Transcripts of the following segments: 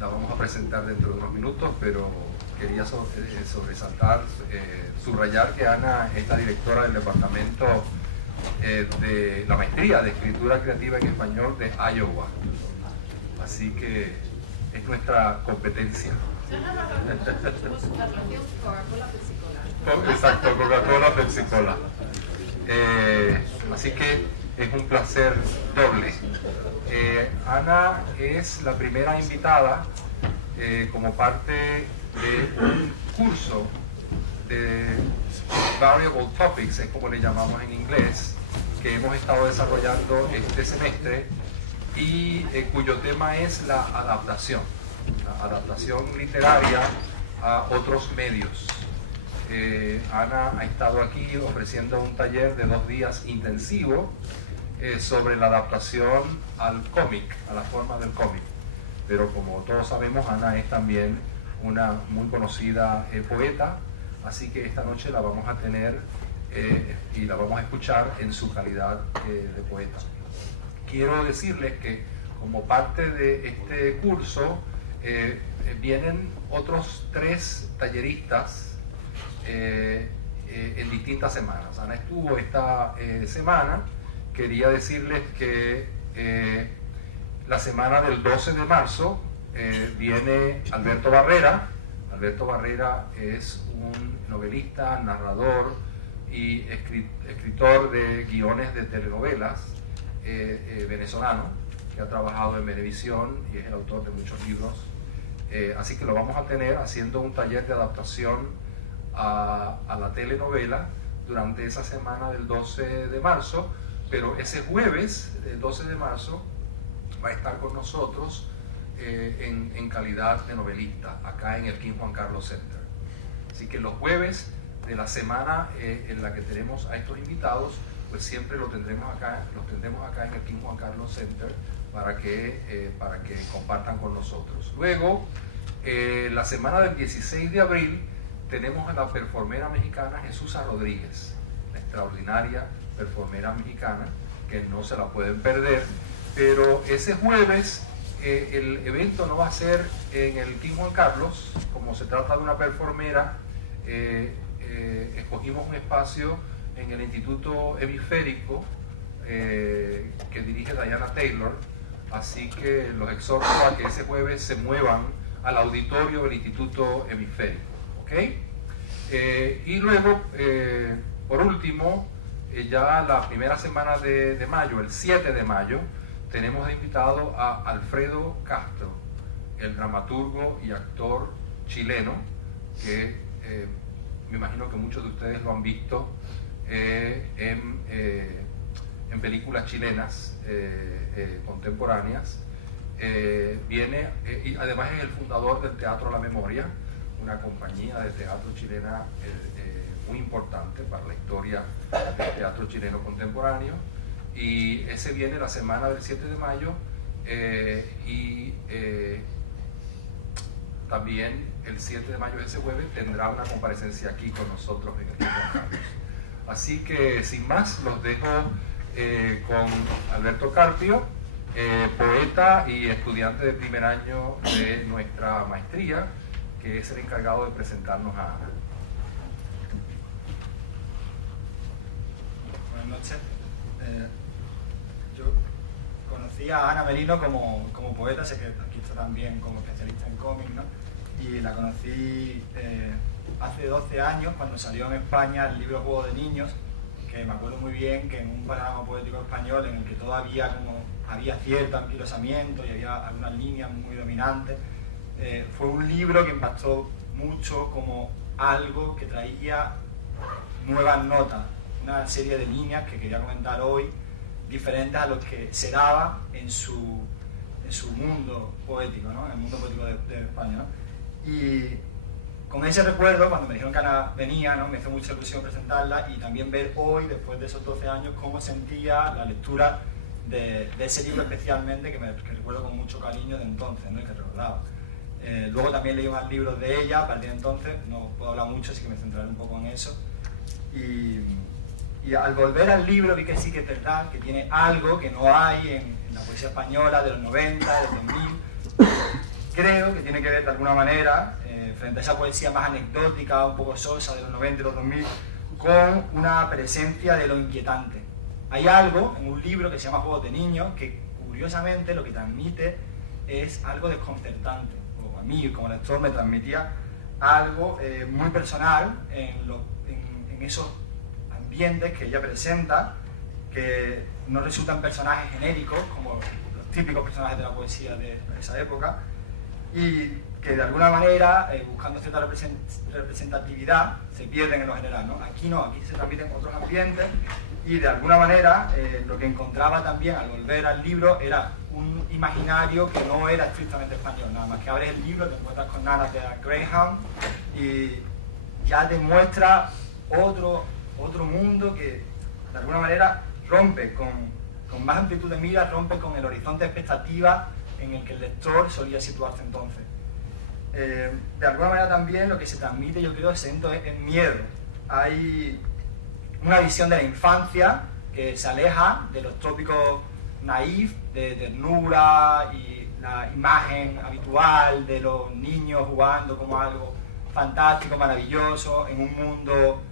la vamos a presentar dentro de unos minutos, pero quería sobresaltar, subrayar que Ana es la directora del departamento de la maestría de escritura creativa en español de Iowa. Así que es nuestra competencia. Exacto, Coca-Cola, Pepsi-Cola. Así que es un placer doble. Ana es la primera invitada como parte de un curso de Variable Topics, es como le llamamos en inglés, que hemos estado desarrollando este semestre y cuyo tema es la adaptación literaria a otros medios. Ana ha estado aquí ofreciendo un taller de 2 días intensivo sobre la adaptación al cómic, a la forma del cómic. Pero como todos sabemos, Ana es también una muy conocida poeta, así que esta noche la vamos a tener y la vamos a escuchar en su calidad de poeta. Quiero decirles que como parte de este curso vienen otros 3 talleristas en distintas semanas. Ana estuvo esta semana. Quería decirles que la semana del 12 de marzo viene Alberto Barrera. Alberto Barrera es un novelista, narrador y escritor de guiones de telenovelas venezolano, que ha trabajado en Venevisión y es el autor de muchos libros. Así que lo vamos a tener haciendo un taller de adaptación a la telenovela durante esa semana del 12 de marzo, pero ese jueves, el 12 de marzo, va a estar con nosotros en calidad de novelista, acá en el King Juan Carlos Center. Así que los jueves de la semana en la que tenemos a estos invitados, pues siempre los tendremos acá en el King Juan Carlos Center para que compartan con nosotros. Luego, la semana del 16 de abril, tenemos a la performera mexicana Jesusa Rodríguez, la extraordinaria performera mexicana, que no se la pueden perder. Pero ese jueves el evento no va a ser en el King Juan Carlos, como se trata de una performera, escogimos un espacio en el Instituto Hemisférico que dirige Diana Taylor, así que los exhorto a que ese jueves se muevan al auditorio del Instituto Hemisférico, ¿ok? Y luego, por último, ya la primera semana de mayo, el 7 de mayo, tenemos de invitado a Alfredo Castro, el dramaturgo y actor chileno, que me imagino que muchos de ustedes lo han visto en películas chilenas contemporáneas. Viene y además es el fundador del Teatro La Memoria, una compañía de teatro chilena muy importante para la historia del teatro chileno contemporáneo, y ese viene la semana del 7 de mayo también el 7 de mayo, ese jueves, tendrá una comparecencia aquí con nosotros en el King Juan Carlos. Así que sin más los dejo con Alberto Carpio, poeta y estudiante de primer año de nuestra maestría, que es el encargado de presentarnos a Ana. Buenas noches. Yo conocí a Ana Merino como poeta, sé que aquí está también como especialista en cómics, ¿no? Y la conocí hace 12 años, cuando salió en España el libro Juego de Niños, que me acuerdo muy bien que en un panorama poético español en el que todavía había cierto anquilosamiento y había algunas líneas muy dominantes, fue un libro que impactó mucho como algo que traía nuevas notas, una serie de líneas que quería comentar hoy, diferentes a los que se daba en su mundo poético, ¿no? En el mundo poético de España, ¿no? Y con ese recuerdo, cuando me dijeron que Ana venía, ¿no? Me hizo mucha ilusión presentarla y también ver hoy, después de esos 12 años, cómo sentía la lectura de ese libro especialmente, que recuerdo con mucho cariño de entonces, ¿no? Y que recordaba. Luego también leí más libros de ella a partir de entonces, no puedo hablar mucho, así que me centraré un poco en eso. Y al volver al libro vi que sí que es verdad, que tiene algo que no hay en la poesía española de los 90, del 2000, creo que tiene que ver de alguna manera, frente a esa poesía más anecdótica, un poco sosa de los 90 y los 2000, con una presencia de lo inquietante. Hay algo en un libro que se llama Juegos de Niños que curiosamente lo que transmite es algo desconcertante, o a mí como lector me transmitía algo muy personal en esos ambientes que ella presenta, que no resultan personajes genéricos como los típicos personajes de la poesía de esa época, y que de alguna manera, buscando cierta representatividad, se pierden en lo general, ¿no? Aquí no, aquí se transmiten otros ambientes, y de alguna manera lo que encontraba también al volver al libro era un imaginario que no era estrictamente español, nada más que abres el libro, te encuentras con Nanas de Greyhound y ya te muestra otro mundo que de alguna manera rompe con más amplitud de mira, rompe con el horizonte de expectativa en el que el lector solía situarse entonces. De alguna manera también lo que se transmite, yo creo, es miedo. Hay una visión de la infancia que se aleja de los tópicos naif, de ternura y la imagen habitual de los niños jugando como algo fantástico, maravilloso, en un mundo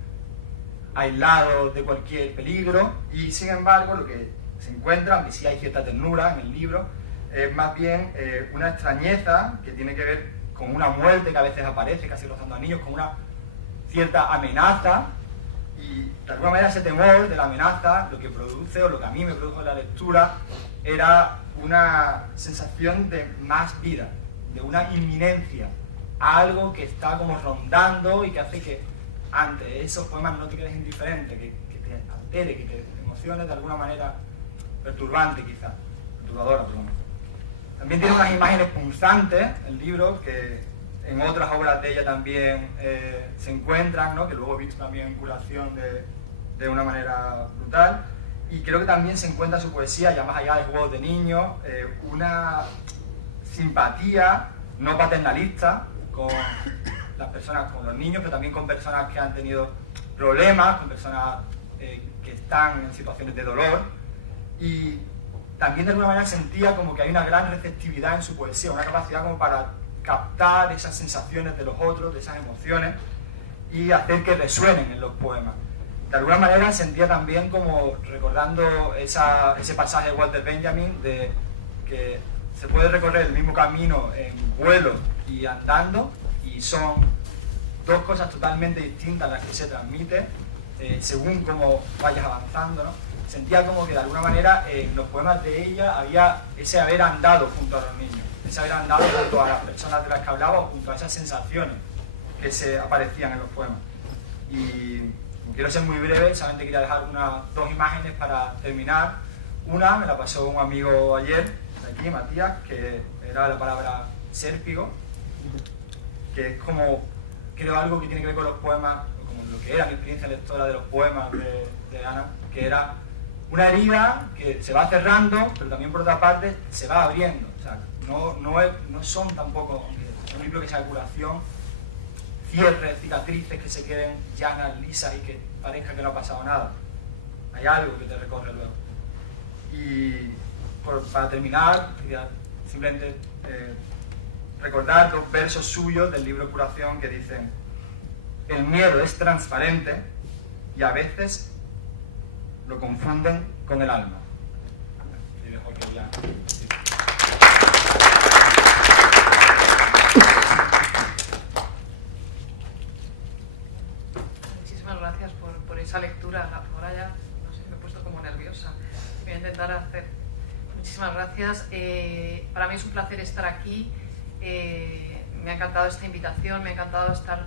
aislado de cualquier peligro, y sin embargo lo que se encuentra, aunque sí hay cierta ternura en el libro, es más bien una extrañeza que tiene que ver con una muerte que a veces aparece casi rozando a niños, con una cierta amenaza, y de alguna manera ese temor de la amenaza lo que produce, o lo que a mí me produjo en la lectura, era una sensación de más vida, de una inminencia, algo que está como rondando y que hace que ante esos poemas no te quedes indiferente, que te altere, que te emociones de alguna manera perturbante quizás, perturbadora por lo menos. También tiene unas imágenes punzantes el libro que en otras obras de ella también se encuentran, ¿no? Que luego he visto también en curación de una manera brutal, y creo que también se encuentra su poesía, ya más allá de Juegos de Niños, una simpatía no paternalista con las personas, con los niños, pero también con personas que han tenido problemas, con personas que están en situaciones de dolor, y también de alguna manera sentía como que hay una gran receptividad en su poesía, una capacidad como para captar esas sensaciones de los otros, de esas emociones, y hacer que resuenen en los poemas. De alguna manera sentía también como recordando ese pasaje de Walter Benjamin, de que se puede recorrer el mismo camino en vuelo y andando, y son dos cosas totalmente distintas las que se transmiten según cómo vayas avanzando, ¿no? Sentía como que de alguna manera en los poemas de ella había ese haber andado junto a los niños, ese haber andado junto a las personas de las que hablaba, o junto a esas sensaciones que se aparecían en los poemas. Y quiero ser muy breve, solamente quería dejar dos imágenes para terminar. Una me la pasó un amigo ayer, de aquí, Matías, que era la palabra sérpigo, que es como, creo, algo que tiene que ver con los poemas, como lo que era mi experiencia lectora de los poemas de Ana, que era una herida que se va cerrando, pero también por otra parte se va abriendo. O sea, no son tampoco, aunque es un libro que sea de curación, cierres, cicatrices que se queden llanas, lisas y que parezca que no ha pasado nada. Hay algo que te recorre luego. Y para terminar, quería simplemente recordar dos versos suyos del libro Curación que dicen: el miedo es transparente y a veces lo confunden con el alma. Y dejo que ya... Sí. Muchísimas gracias por esa lectura. Ahora ya, no sé, me he puesto como nerviosa. Voy a intentar hacer... Muchísimas gracias. Para mí es un placer estar aquí. Me ha encantado esta invitación, me ha encantado estar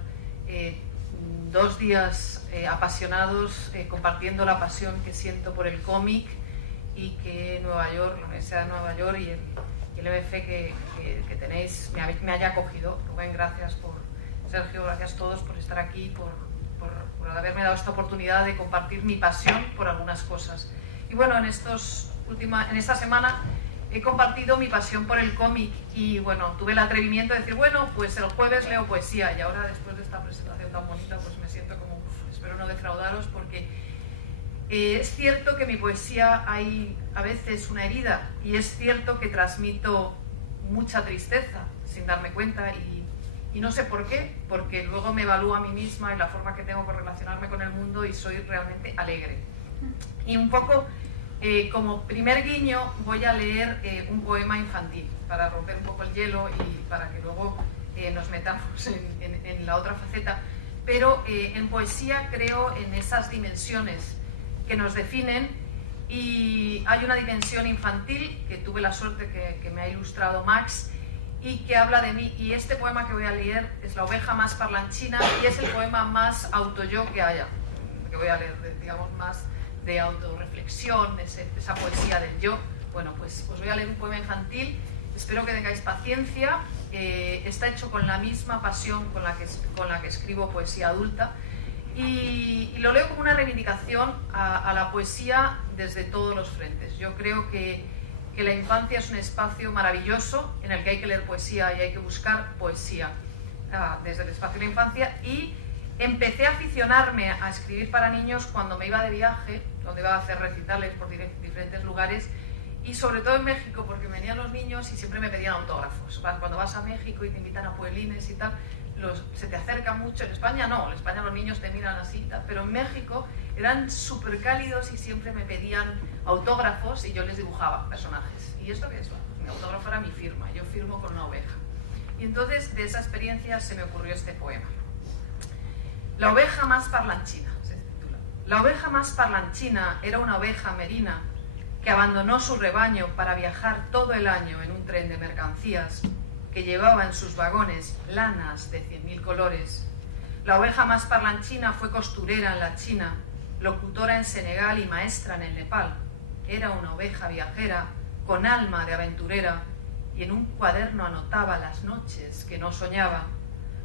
2 días apasionados, compartiendo la pasión que siento por el cómic, y que Nueva York, la Universidad de Nueva York y el MF que tenéis me haya acogido. Rubén, gracias Sergio, gracias a todos por estar aquí, por haberme dado esta oportunidad de compartir mi pasión por algunas cosas. Y bueno, en esta semana he compartido mi pasión por el cómic, y bueno, tuve el atrevimiento de decir, bueno, pues el jueves leo poesía, y ahora después de esta presentación tan bonita, pues me siento como, espero no defraudaros, porque es cierto que en mi poesía hay a veces una herida, y es cierto que transmito mucha tristeza, sin darme cuenta y no sé por qué, porque luego me evalúo a mí misma y la forma que tengo de relacionarme con el mundo y soy realmente alegre. Y un poco, como primer guiño, voy a leer un poema infantil para romper un poco el hielo y para que luego nos metamos en la otra faceta. Pero en poesía creo en esas dimensiones que nos definen, y hay una dimensión infantil que tuve la suerte que me ha ilustrado Max y que habla de mí, y este poema que voy a leer es La oveja más parlanchina y es el poema más auto-yo que haya, que voy a leer, digamos, más de autorreflexión, esa poesía del yo. Bueno, pues os voy a leer un poema infantil, espero que tengáis paciencia. Está hecho con la misma pasión con la que escribo poesía adulta, y lo leo como una reivindicación a la poesía desde todos los frentes. Yo creo que la infancia es un espacio maravilloso en el que hay que leer poesía y hay que buscar poesía desde el espacio de la infancia, y empecé a aficionarme a escribir para niños cuando me iba de viaje, donde iba a hacer recitales por diferentes lugares, y sobre todo en México, porque venían los niños y siempre me pedían autógrafos. Cuando vas a México y te invitan a pueblines y tal, se te acercan mucho. En España no, en España los niños te miran así, tal, pero en México eran súper cálidos y siempre me pedían autógrafos y yo les dibujaba personajes. ¿Y esto qué es? Bueno, mi autógrafo era mi firma, yo firmo con una oveja. Y entonces de esa experiencia se me ocurrió este poema. La oveja más parlanchina, se titula. La oveja más parlanchina era una oveja merina que abandonó su rebaño para viajar todo el año en un tren de mercancías que llevaba en sus vagones lanas de 100.000 colores. La oveja más parlanchina fue costurera en la China, locutora en Senegal y maestra en el Nepal. Era una oveja viajera con alma de aventurera y en un cuaderno anotaba las noches que no soñaba.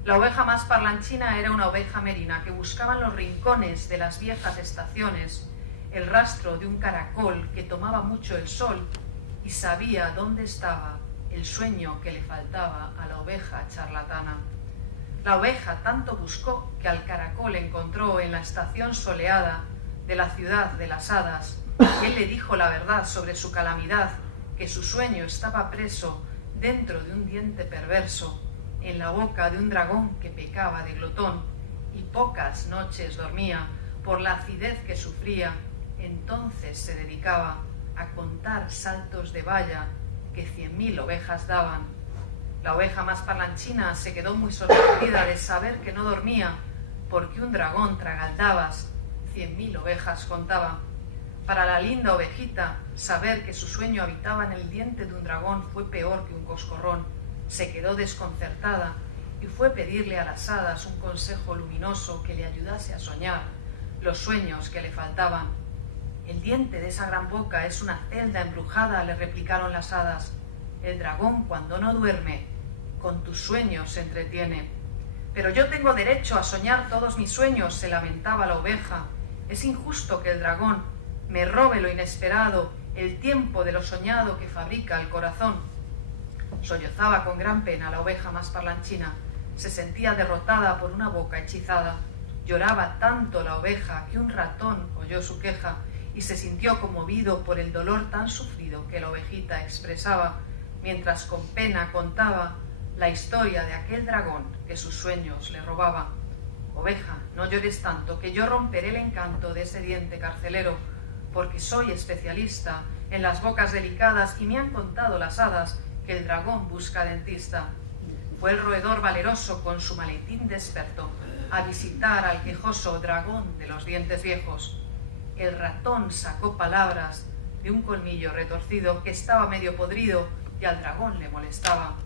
La oveja más parlanchina era una oveja merina que buscaba en los rincones de las viejas estaciones el rastro de un caracol que tomaba mucho el sol y sabía dónde estaba el sueño que le faltaba a la oveja charlatana. La oveja tanto buscó que al caracol encontró en la estación soleada de la ciudad de las hadas. Él le dijo la verdad sobre su calamidad, que su sueño estaba preso dentro de un diente perverso, en la boca de un dragón que pecaba de glotón y pocas noches dormía por la acidez que sufría. Entonces se dedicaba a contar saltos de valla que 100.000 ovejas daban. La oveja más parlanchina se quedó muy sorprendida de saber que no dormía, porque un dragón tragaldabas 100.000 ovejas contaba. Para la linda ovejita, saber que su sueño habitaba en el diente de un dragón fue peor que un coscorrón. Se quedó desconcertada y fue pedirle a las hadas un consejo luminoso que le ayudase a soñar los sueños que le faltaban. El diente de esa gran boca es una celda embrujada, le replicaron las hadas. El dragón, cuando no duerme, con tus sueños se entretiene. Pero yo tengo derecho a soñar todos mis sueños, se lamentaba la oveja. Es injusto que el dragón me robe lo inesperado, el tiempo de lo soñado que fabrica el corazón. Sollozaba con gran pena la oveja más parlanchina. Se sentía derrotada por una boca hechizada. Lloraba tanto la oveja que un ratón oyó su queja y se sintió conmovido por el dolor tan sufrido que la ovejita expresaba, mientras con pena contaba la historia de aquel dragón que sus sueños le robaba. Oveja, no llores tanto, que yo romperé el encanto de ese diente carcelero, porque soy especialista en las bocas delicadas y me han contado las hadas que el dragón busca dentista. Fue el roedor valeroso con su maletín de experto a visitar al quejoso dragón de los dientes viejos. El ratón sacó palabras de un colmillo retorcido que estaba medio podrido y al dragón le molestaba.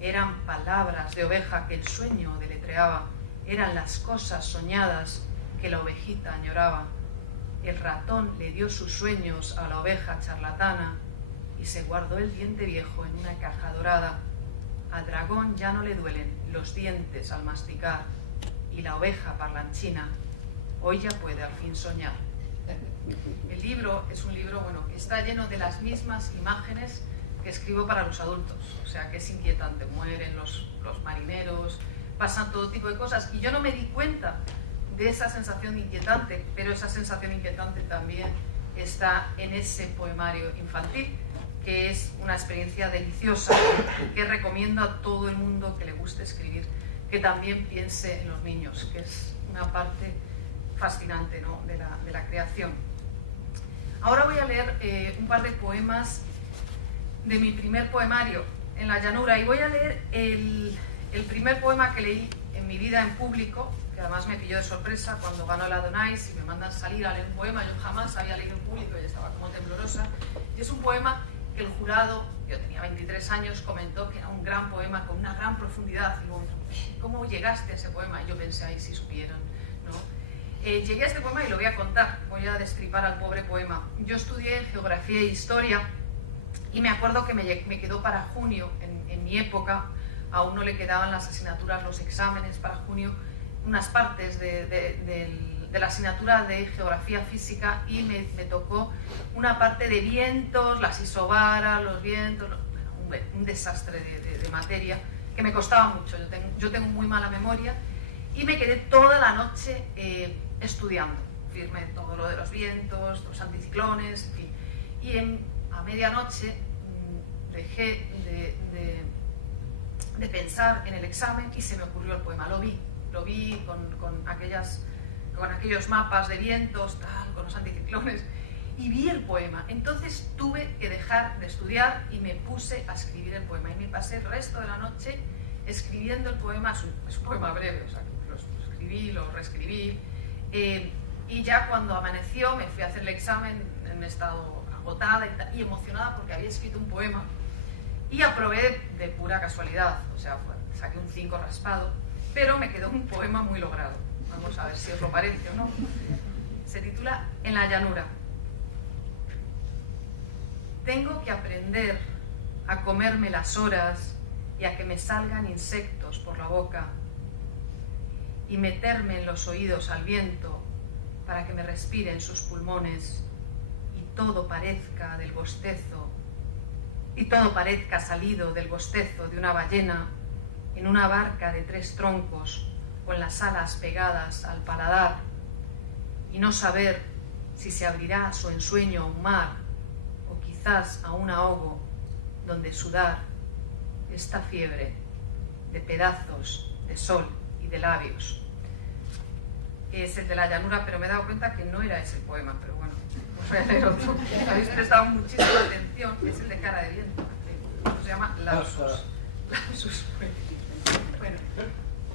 Eran palabras de oveja que el sueño deletreaba, eran las cosas soñadas que la ovejita añoraba. El ratón le dio sus sueños a la oveja charlatana y se guardó el diente viejo en una caja dorada. Al dragón ya no le duelen los dientes al masticar y la oveja parlanchina hoy ya puede al fin soñar. El libro es un libro, bueno, que está lleno de las mismas imágenes que escribo para los adultos, o sea que es inquietante, mueren los marineros, pasan todo tipo de cosas y yo no me di cuenta de esa sensación inquietante, pero esa sensación inquietante también está en ese poemario infantil que es una experiencia deliciosa, que recomiendo a todo el mundo que le guste escribir, que también piense en los niños, que es una parte fascinante, ¿no?, de la creación. Ahora voy a leer un par de poemas de mi primer poemario, En la llanura, y voy a leer el primer poema que leí en mi vida en público, que además me pilló de sorpresa cuando ganó el Adonais y me mandan salir a leer un poema. Yo jamás había leído en público y estaba como temblorosa, y es un poema que el jurado, yo tenía 23 años, comentó que era un gran poema con una gran profundidad, y luego me dijo, ¿cómo llegaste a ese poema? Y yo pensé, ay, si supieran, ¿no? Llegué a este poema y lo voy a contar, voy a destripar al pobre poema. Yo estudié Geografía e Historia y me acuerdo que me quedó para junio, en mi época, aún no le quedaban las asignaturas, los exámenes para junio, unas partes de la asignatura de Geografía Física, y me tocó una parte de vientos, las isobaras, los vientos, un desastre de materia que me costaba mucho. Yo tengo muy mala memoria y me quedé toda la noche estudiando, firme todo lo de los vientos, los anticiclones, en fin. Y a medianoche dejé de pensar en el examen y se me ocurrió el poema. Lo vi con aquellos mapas de vientos, tal, con los anticiclones, y vi el poema. Entonces tuve que dejar de estudiar y me puse a escribir el poema. Y me pasé el resto de la noche escribiendo el poema. Es un poema breve, o sea, lo escribí, lo reescribí. Y ya cuando amaneció me fui a hacer el examen en un estado agotada y emocionada porque había escrito un poema, y aprobé de pura casualidad, o sea, saqué un 5 raspado, pero me quedó un poema muy logrado. Vamos a ver si os lo parece o no. Se titula En la llanura. Tengo que aprender a comerme las horas y a que me salgan insectos por la boca, y meterme en los oídos al viento para que me respire en sus pulmones, y todo parezca salido del bostezo de una ballena en una barca de 3 troncos con las alas pegadas al paladar, y no saber si se abrirá su ensueño a un mar o quizás a un ahogo donde sudar esta fiebre de pedazos de sol y de labios. Es el de la llanura, pero me he dado cuenta que no era ese el poema, pero bueno, os voy a leer otro. Habéis prestado muchísima atención, es el de Cara de Viento, que se llama Lapsus. Bueno,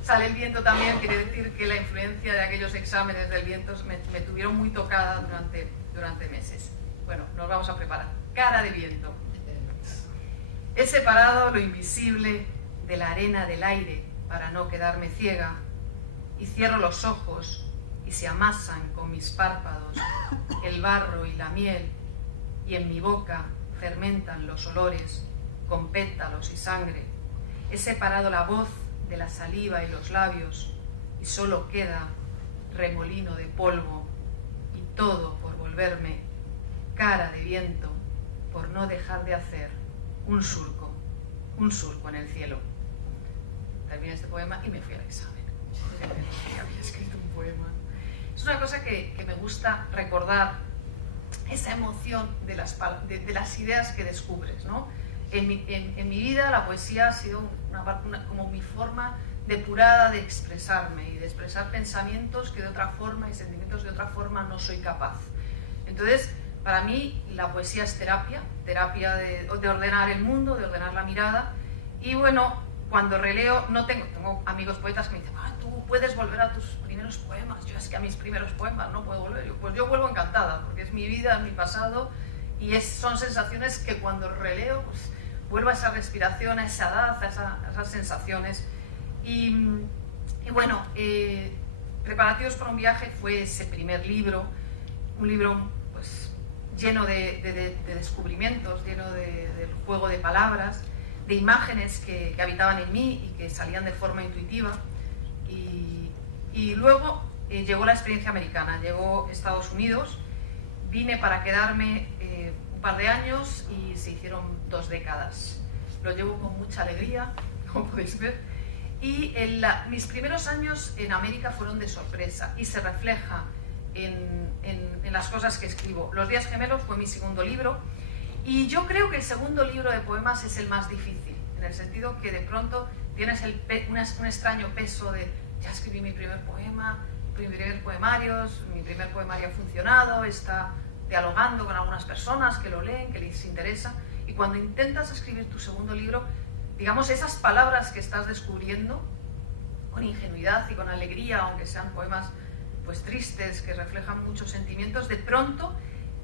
sale el viento también, quiere decir que la influencia de aquellos exámenes del viento me tuvieron muy tocada durante meses. Bueno, nos vamos a preparar. Cara de Viento. He separado lo invisible de la arena del aire para no quedarme ciega, y cierro los ojos y se amasan con mis párpados el barro y la miel, y en mi boca fermentan los olores con pétalos y sangre. He separado la voz de la saliva y los labios, y solo queda remolino de polvo, y todo por volverme cara de viento, por no dejar de hacer un surco en el cielo. Terminé este poema y me fui al examen. Había escrito un poema. Es una cosa que me gusta recordar, esa emoción de las ideas que descubres, ¿no? En mi vida la poesía ha sido como mi forma depurada de expresarme y de expresar pensamientos que de otra forma y sentimientos de otra forma no soy capaz. Entonces, para mí la poesía es terapia de ordenar el mundo, de ordenar la mirada. Y bueno, cuando releo, tengo amigos poetas que me dicen, tú puedes volver a tus primeros poemas. Yo es que a mis primeros poemas no puedo volver. Pues yo vuelvo encantada, porque es mi vida, es mi pasado, y son sensaciones que cuando releo, pues vuelvo a esa respiración, a esa edad, a esas sensaciones. Y bueno, Preparativos para un viaje fue ese primer libro, un libro pues lleno de descubrimientos, lleno del juego de palabras, de imágenes que habitaban en mí y que salían de forma intuitiva. Y luego llegó la experiencia americana, llegó Estados Unidos, vine para quedarme un par de años y se hicieron 2 décadas. Lo llevo con mucha alegría, como podéis ver, y mis primeros años en América fueron de sorpresa y se refleja en las cosas que escribo. Los días gemelos fue mi segundo libro Y yo creo que el segundo libro de poemas es el más difícil, en el sentido que de pronto tienes un extraño peso de ya escribí mi primer poema, mi primer poemario ha funcionado, está dialogando con algunas personas que lo leen, que les interesa, y cuando intentas escribir tu segundo libro, digamos, esas palabras que estás descubriendo con ingenuidad y con alegría, aunque sean poemas pues tristes, que reflejan muchos sentimientos, de pronto,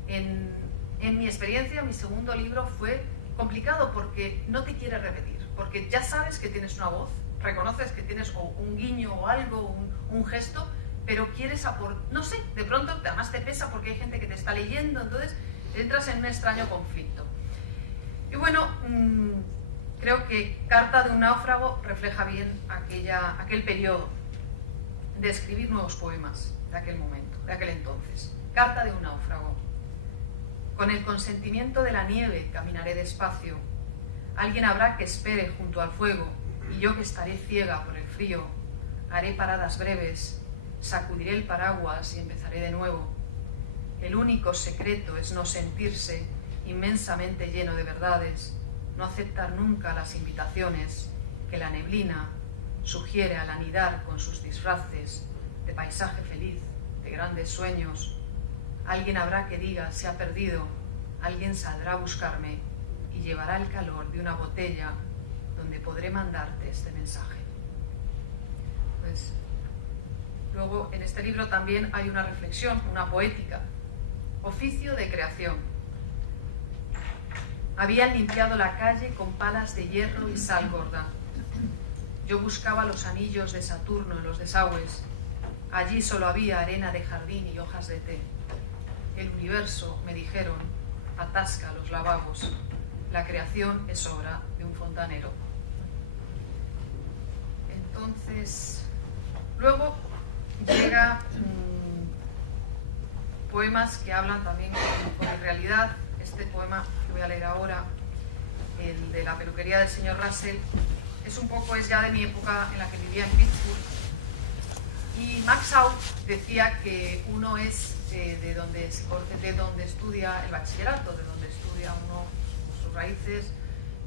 en mi experiencia, mi segundo libro fue complicado porque no te quiere repetir, porque ya sabes que tienes una voz, reconoces que tienes o un guiño o algo, un gesto, pero quieres no sé, de pronto además te pesa porque hay gente que te está leyendo, entonces entras en un extraño conflicto. Y bueno, creo que Carta de un náufrago refleja bien aquel periodo de escribir nuevos poemas de aquel momento, de aquel entonces. Carta de un náufrago. Con el consentimiento de la nieve caminaré despacio. Alguien habrá que espere junto al fuego, y yo que estaré ciega por el frío, haré paradas breves, sacudiré el paraguas y empezaré de nuevo. El único secreto es no sentirse inmensamente lleno de verdades, no aceptar nunca las invitaciones que la neblina sugiere al anidar con sus disfraces de paisaje feliz, de grandes sueños. Alguien habrá que diga se ha perdido, alguien saldrá a buscarme y llevará el calor de una botella donde podré mandarte este mensaje. Pues, luego, en este libro también hay una reflexión, una poética. Oficio de creación. Habían limpiado la calle con palas de hierro y sal gorda. Yo buscaba los anillos de Saturno en los desagües. Allí solo había arena de jardín y hojas de té. El universo, me dijeron, atasca los lavabos. La creación es obra de un fontanero. Entonces, luego llega poemas que hablan también con mi realidad. Este poema que voy a leer ahora, el de la peluquería del señor Russell, es ya de mi época en la que vivía en Pittsburgh. Y Max Out decía que uno es de donde estudia el bachillerato, de donde estudia uno sus raíces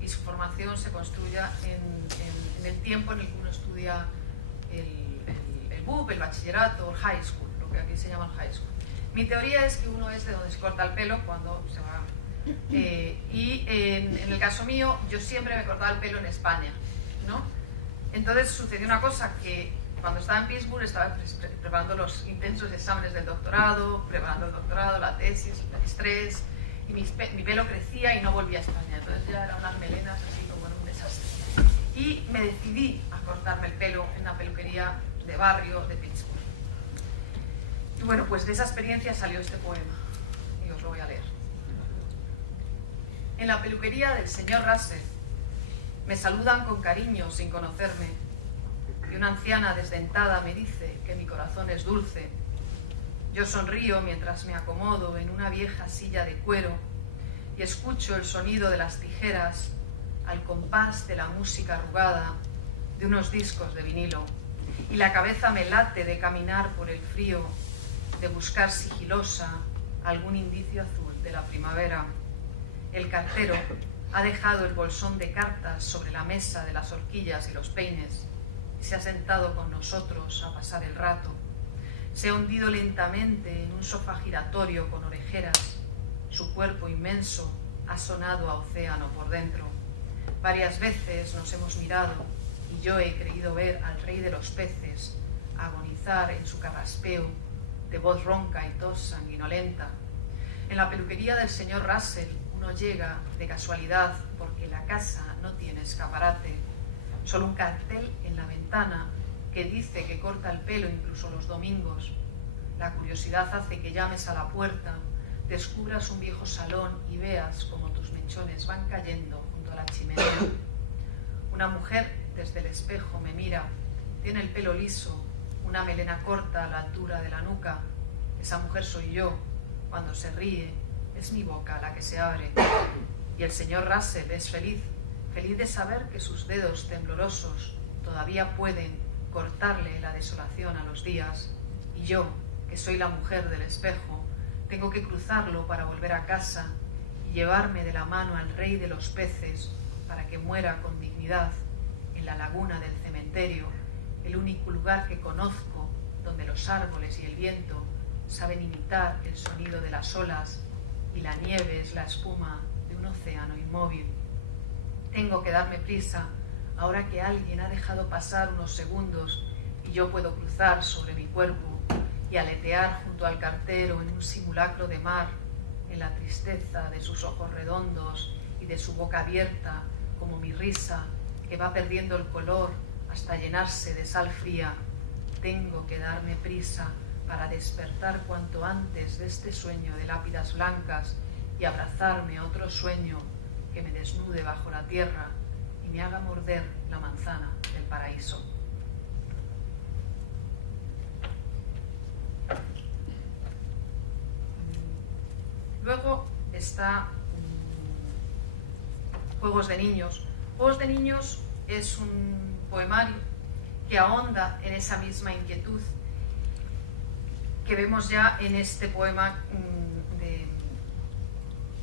y su formación se construya en el tiempo en el que uno estudia el BUP, el bachillerato, el high school, lo que aquí se llama el high school. Mi teoría es que uno es de donde se corta el pelo cuando se va. Y en el caso mío, yo siempre me cortaba el pelo en España, ¿no? Entonces sucedió una cosa, que cuando estaba en Pittsburgh estaba preparando los intensos exámenes del doctorado, preparando el doctorado, la tesis, el estrés, y mi pelo crecía y no volvía a España. Entonces ya eran unas melenas así como en un desastre. Y me decidí a cortarme el pelo en una peluquería de barrio de Pittsburgh. Y bueno, pues de esa experiencia salió este poema, y os lo voy a leer. En la peluquería del señor Russell me saludan con cariño sin conocerme, y una anciana desdentada me dice que mi corazón es dulce. Yo sonrío mientras me acomodo en una vieja silla de cuero y escucho el sonido de las tijeras al compás de la música arrugada de unos discos de vinilo, y la cabeza me late de caminar por el frío, de buscar sigilosa algún indicio azul de la primavera. El cartero ha dejado el bolsón de cartas sobre la mesa de las horquillas y los peines y se ha sentado con nosotros a pasar el rato. Se ha hundido lentamente en un sofá giratorio con orejeras. Su cuerpo inmenso ha sonado a océano por dentro. Varias veces nos hemos mirado y yo he creído ver al rey de los peces agonizar en su carraspeo de voz ronca y tos sanguinolenta. En la peluquería del señor Russell uno llega de casualidad porque la casa no tiene escaparate, solo un cartel en la ventana que dice que corta el pelo incluso los domingos. La curiosidad hace que llames a la puerta, descubras un viejo salón y veas como tus mechones van cayendo junto a la chimenea. Una mujer desde el espejo me mira, tiene el pelo liso, una melena corta a la altura de la nuca. Esa mujer soy yo. Cuando se ríe, es mi boca la que se abre. Y el señor Russell es feliz, feliz de saber que sus dedos temblorosos todavía pueden cortarle la desolación a los días. Y yo, que soy la mujer del espejo, tengo que cruzarlo para volver a casa, y y llevarme de la mano al rey de los peces para que muera con dignidad en la laguna del cementerio, el único lugar que conozco donde los árboles y el viento saben imitar el sonido de las olas y la nieve es la espuma de un océano inmóvil. Tengo que darme prisa ahora que alguien ha dejado pasar unos segundos y yo puedo cruzar sobre mi cuerpo y aletear junto al cartero en un simulacro de mar, en la tristeza de sus ojos redondos y de su boca abierta, como mi risa que va perdiendo el color hasta llenarse de sal fría. Tengo que darme prisa para despertar cuanto antes de este sueño de lápidas blancas y abrazarme a otro sueño que me desnude bajo la tierra y me haga morder la manzana del paraíso. Luego está Juegos de Niños. Juegos de Niños es un poemario que ahonda en esa misma inquietud que vemos ya en este poema de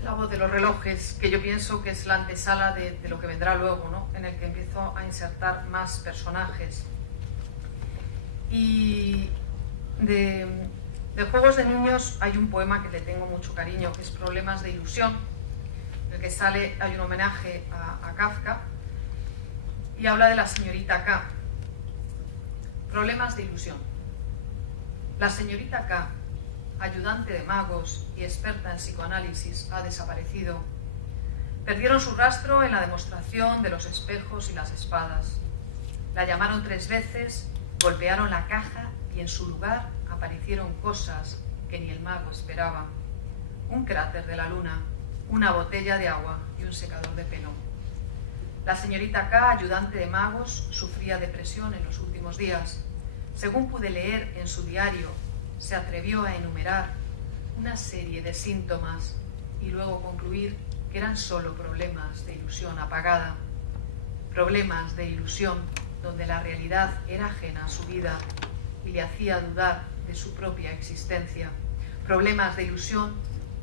La voz de los relojes, que yo pienso que es la antesala de lo que vendrá luego, ¿no? En el que empiezo a insertar más personajes. Y de Juegos de Niños hay un poema que le tengo mucho cariño, que es Problemas de ilusión, en el que hay un homenaje a Kafka y habla de la señorita K. Problemas de ilusión. La señorita K, ayudante de magos y experta en psicoanálisis, ha desaparecido. Perdieron su rastro en la demostración de los espejos y las espadas. La llamaron 3 veces, golpearon la caja y en su lugar aparecieron cosas que ni el mago esperaba. Un cráter de la luna, una botella de agua y un secador de pelo. La señorita K, ayudante de magos, sufría depresión en los últimos días. Según pude leer en su diario, se atrevió a enumerar una serie de síntomas y luego concluir que eran solo problemas de ilusión apagada. Problemas de ilusión donde la realidad era ajena a su vida y le hacía dudar de su propia existencia. Problemas de ilusión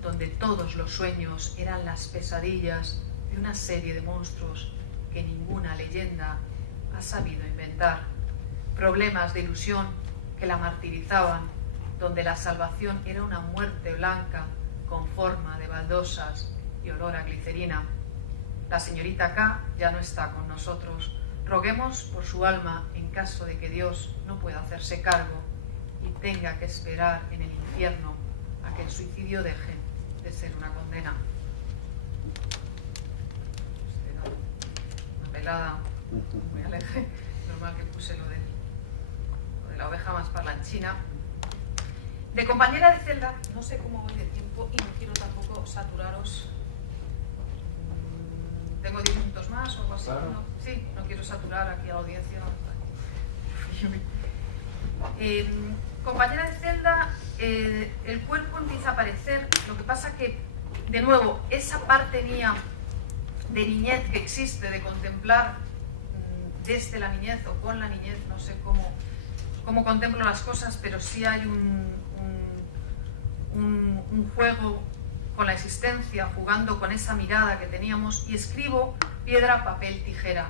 donde todos los sueños eran las pesadillas de una serie de monstruos que ninguna leyenda ha sabido inventar. Problemas de ilusión que la martirizaban, donde la salvación era una muerte blanca con forma de baldosas y olor a glicerina. La señorita K ya no está con nosotros. Roguemos por su alma en caso de que Dios no pueda hacerse cargo y tenga que esperar en el infierno a que el suicidio deje de ser una condena. Una pelada, me alejé, normal que puse lo de la oveja más parlanchina. De compañera de celda, no sé cómo voy de tiempo y no quiero tampoco saturaros. ¿Tengo 10 minutos más o algo así? Claro. ¿No? Sí, no quiero saturar aquí a la audiencia. Compañera de celda, el cuerpo empieza a aparecer. Lo que pasa que, de nuevo, esa parte mía de niñez que existe, de contemplar desde la niñez o con la niñez, no sé cómo contemplo las cosas, pero sí hay un juego con la existencia, jugando con esa mirada que teníamos, y escribo piedra, papel, tijera.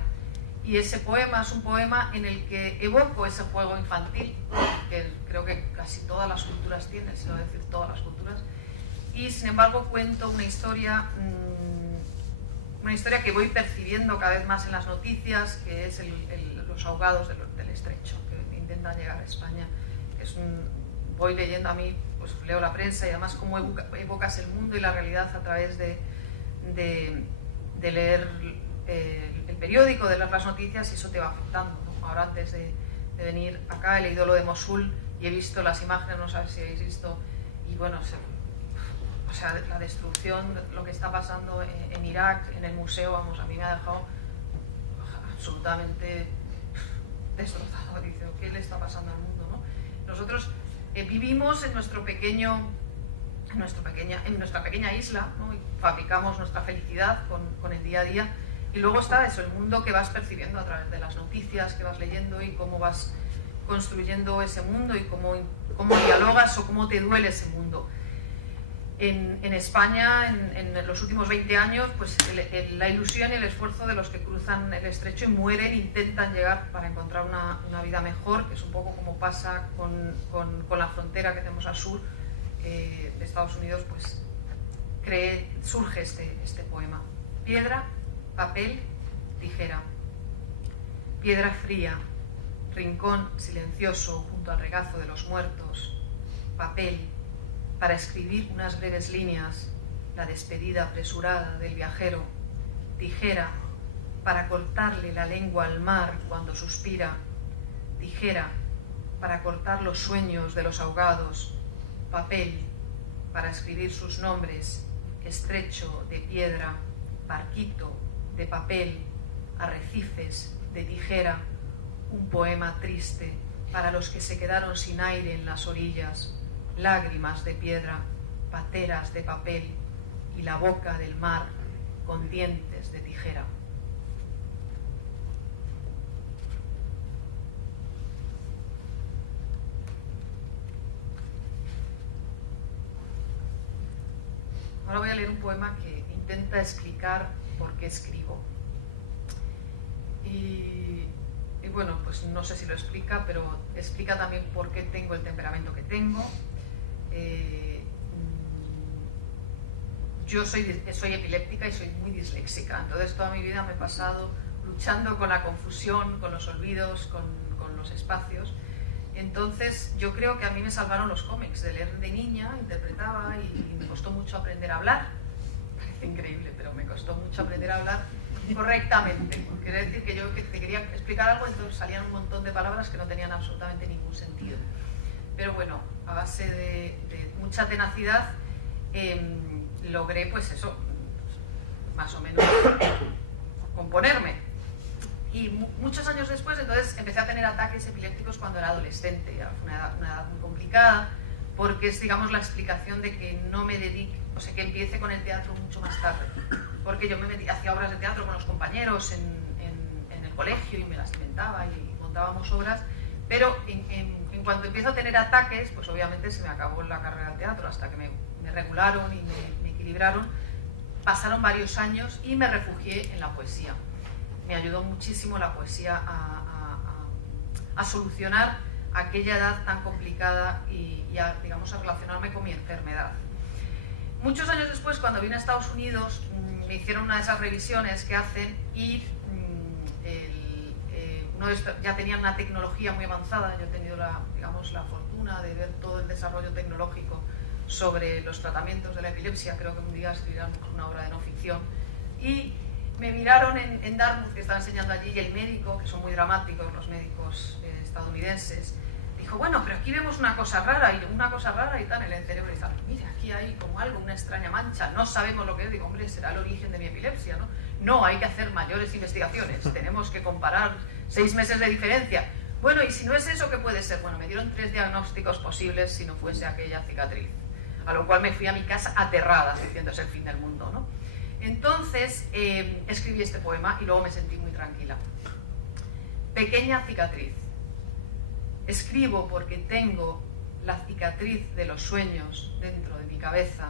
Y ese poema es un poema en el que evoco ese juego infantil, que creo que casi todas las culturas tienen, si no decir todas las culturas, y sin embargo cuento una historia que voy percibiendo cada vez más en las noticias, que es los ahogados del estrecho, que intentan llegar a España. Voy leyendo, a mí pues leo la prensa y además cómo evocas el mundo y la realidad a través de leer el periódico, de leer las noticias, y eso te va afectando, ¿no? Ahora, antes de venir acá, he leído lo de Mosul y he visto las imágenes, no sé si habéis visto, y bueno, o sea, la destrucción, lo que está pasando en Irak, en el museo, vamos, a mí me ha dejado absolutamente destrozado. Dice, ¿qué le está pasando al mundo, no? Nosotros vivimos en nuestra pequeña isla, ¿no? Y fabricamos nuestra felicidad con el día a día, y luego está eso, el mundo que vas percibiendo a través de las noticias que vas leyendo y cómo vas construyendo ese mundo y cómo dialogas o cómo te duele ese mundo. En España, en los últimos 20 años, pues la ilusión y el esfuerzo de los que cruzan el estrecho y mueren, intentan llegar para encontrar una vida mejor, que es un poco como pasa con la frontera que tenemos al sur de Estados Unidos, pues surge este poema. Piedra, papel, tijera. Piedra fría, rincón silencioso junto al regazo de los muertos. Papel, para escribir unas breves líneas, la despedida apresurada del viajero. Tijera, para cortarle la lengua al mar cuando suspira. Tijera, para cortar los sueños de los ahogados. Papel, para escribir sus nombres. Estrecho de piedra, barquito de papel, arrecifes de tijera. Un poema triste para los que se quedaron sin aire en las orillas. Lágrimas de piedra, pateras de papel y la boca del mar con dientes de tijera. Ahora voy a leer un poema que intenta explicar por qué escribo. Y bueno, pues no sé si lo explica, pero explica también por qué tengo el temperamento que tengo. Yo soy epiléptica y soy muy disléxica, entonces toda mi vida me he pasado luchando con la confusión, con los olvidos, con los espacios. Entonces yo creo que a mí me salvaron los cómics, de leer de niña, interpretaba y me costó mucho aprender a hablar. Parece increíble, pero me costó mucho aprender a hablar correctamente. Quiere decir que yo te quería explicar algo, entonces salían un montón de palabras que no tenían absolutamente ningún sentido. Pero bueno, a base de mucha tenacidad logré, pues eso, más o menos componerme. Y muchos años después, entonces, empecé a tener ataques epilépticos cuando era adolescente. Fue una edad muy complicada, porque es, digamos, la explicación de que no me dedique, o sea, que empiece con el teatro mucho más tarde. Porque yo hacía obras de teatro con los compañeros en el colegio y me las inventaba y montábamos obras, pero en cuanto empiezo a tener ataques, pues obviamente se me acabó la carrera del teatro, hasta que me regularon y me equilibraron. Pasaron varios años y me refugié en la poesía. Me ayudó muchísimo la poesía a solucionar aquella edad tan complicada y digamos, a relacionarme con mi enfermedad. Muchos años después, cuando vine a Estados Unidos, me hicieron una de esas revisiones que hacen y ya tenían una tecnología muy avanzada. Yo he tenido la fortuna de ver todo el desarrollo tecnológico sobre los tratamientos de la epilepsia. Creo que un día escribirán una obra de no ficción. Y me miraron en Dartmouth, que estaba enseñando allí, y el médico, que son muy dramáticos los médicos estadounidenses, dijo, bueno, pero aquí vemos una cosa rara y tal en el cerebro. Y dice, mira, aquí hay como algo, una extraña mancha, no sabemos lo que es. Digo, hombre, será el origen de mi epilepsia, ¿no? No, hay que hacer mayores investigaciones, tenemos que comparar 6 meses de diferencia. Bueno, y si no es eso, ¿qué puede ser? Bueno, me dieron 3 diagnósticos posibles si no fuese aquella cicatriz. A lo cual me fui a mi casa aterrada, diciendo es el fin del mundo, ¿no? Entonces escribí este poema y luego me sentí muy tranquila. Pequeña cicatriz. Escribo porque tengo la cicatriz de los sueños dentro de mi cabeza,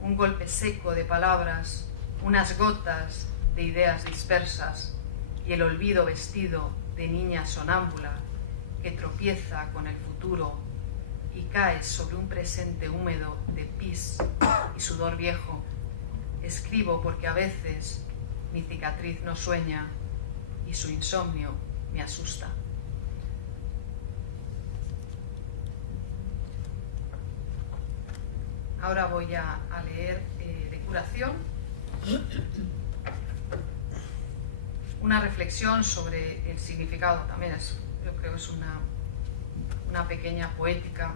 un golpe seco de palabras, unas gotas de ideas dispersas y el olvido vestido de niña sonámbula que tropieza con el futuro y cae sobre un presente húmedo de pis y sudor viejo. Escribo porque a veces mi cicatriz no sueña y su insomnio me asusta. Ahora voy a leer de curación una reflexión sobre el significado. También yo creo que es una pequeña poética.